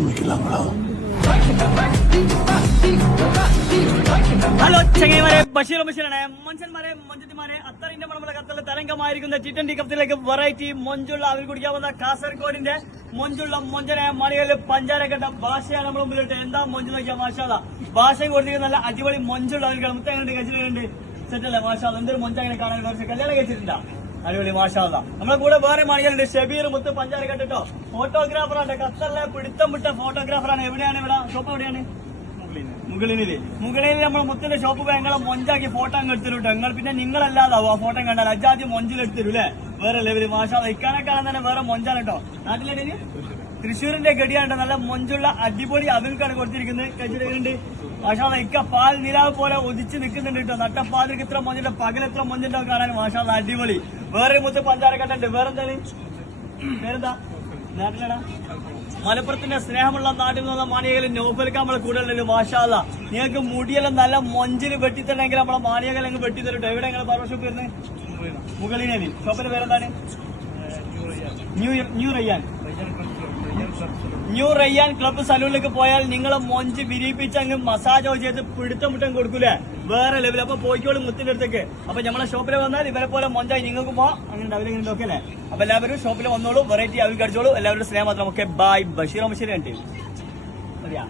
ആരംഭിക്കലാങ്ങളാ. Hello ചങ്ങൈമാരെ, Basheer ബഷീറാണ്. മനുഷ്യന്മാരെ മഞ്ചത്തിമാരെ അത്തറിന്റെ നമ്മുടെ കത്തല് തരംഗമായിരിക്കുന്ന T20 കപ്പിലേക്ക് variety മൊഞ്ചുള്ള അവർ കുടിക്കാവുന്ന കാസർഗോഡിന്റെ മൊഞ്ചുള്ള മൊഞ്ചനെ മണികളിൽ പഞ്ചാരക്കട്ട ഭാഷയാണ് നമ്മൾ മുമ്പിലിട്ട്. എന്താ മൊഞ്ച് നോക്കിയാൽ മാഷാള്ള ഭാഷയും കൊടുത്തിരിക്കുന്ന നല്ല അടിപൊളി മൊഞ്ചുള്ള അവർ മുത്തങ്ങളുണ്ട്, കഴിച്ചിട്ടുണ്ട്. സെറ്റല്ലേ മാഷാള്ള? എന്തൊരു മൊഞ്ച അങ്ങനെ കാണാൻ കുറച്ച് കല്യാണം കഴിച്ചിട്ടുണ്ടാ? അടിപൊളി മാഷാള്ള. നമ്മളെ കൂടെ വേറെ മണികളുണ്ട്. ഷബീർ മുത്ത് പഞ്ചാരക്കട്ട കേട്ടോ, ഫോട്ടോഗ്രാഫറാണ്. ഖത്തറിലെ പിടുത്തം വിട്ട ഫോട്ടോഗ്രാഫറാണ്. എവിടെയാണ് ഇവിടെ ഷോപ്പ്? എവിടെയാണ്? മുകളിൽ നമ്മൾ മുത്തിന്റെ ഷോപ്പ് പോയി ഞങ്ങളെ മൊഞ്ചാക്കി ഫോട്ടോ അങ്ങ് എടുത്തിരുട്ടോ. നിങ്ങൾ പിന്നെ നിങ്ങളല്ലാതാവും ആ ഫോട്ടോ കണ്ടാൽ അജാതി മൊഞ്ചിലെടുത്തിരും അല്ലേ? വേറെ ലെവല് മാഷാ. ഇക്കാനെ കാണാൻ തന്നെ വേറെ മൊഞ്ചാണ് കേട്ടോ. നാട്ടിലെ തൃശ്ശൂരിന്റെ ഗഡിയാണ് നല്ല മൊഞ്ചുള്ള അടിപൊളി അവിൽക്കാണ് കൊടുത്തിരിക്കുന്നത്. കഴിച്ചിട്ടുണ്ട് മാഷാ. ഇക്ക പാൽ നിലാവ് പോലെ ഒതിച്ച് നിൽക്കുന്നുണ്ട് കേട്ടോ. നട്ടപ്പാതിരിക്ക് ഇത്ര മൊഞ്ചുണ്ട്, പകൽ എത്ര മൊഞ്ചുണ്ടോ കാണാൻ മാഷാ. അടിപൊളി. വേറെ മുത്ത് പഞ്ചാരക്കട്ടുണ്ട്. വേറെന്താണ് പേരെന്താ? നാട്ടിലടാ മലപ്പുറത്തിന്റെ സ്നേഹമുള്ള നാട്ടിൽ നിന്നുള്ള മാനിയകളിൽ നോബൽക്ക് നമ്മളെ കൂടുതലുണ്ട് മാഷാല്ല. നിങ്ങൾക്ക് മുടിയെല്ലാം നല്ല മൊഞ്ചിന് വെട്ടിത്തരണമെങ്കിൽ നമ്മളെ മാനിയകൾ അങ്ങ് വെട്ടിത്തരട്ടോ. എവിടെ നിങ്ങൾ ബാർബർ ഷോപ്പ് വരുന്നത്? മുകളിൽ. ഷോപ്പിന്റെ പേരെന്താണ്? ന്യൂ റയ്യാൻ ക്ലബ്ബ് സലൂണിലേക്ക് പോയാൽ നിങ്ങളെ മൊഞ്ച് വിരിയിപ്പിച്ച് അങ്ങ് മസാജോ ചെയ്ത് പിടുത്തം മുട്ടം കൊടുക്കൂലേ? വേറെ ലെവൽ. അപ്പൊ പോയിക്കോളും മുത്തിന്റെ അടുത്തേക്ക്. അപ്പൊ നമ്മളെ ഷോപ്പിൽ വന്നാൽ ഇവരെ പോലെ മൊഞ്ചായി നിങ്ങൾക്ക് പോവാം. അങ്ങനെ അവരിങ്ങനെ ഒക്കെ അല്ലേ? അപ്പൊ എല്ലാവരും ഷോപ്പിൽ വന്നോളൂ, വെറൈറ്റി അവിൽ കടിച്ചോളൂ. എല്ലാവരുടെ സ്നേഹം മാത്രം. Okay, by. ബഷീർ കണ്ടി മതിയാ.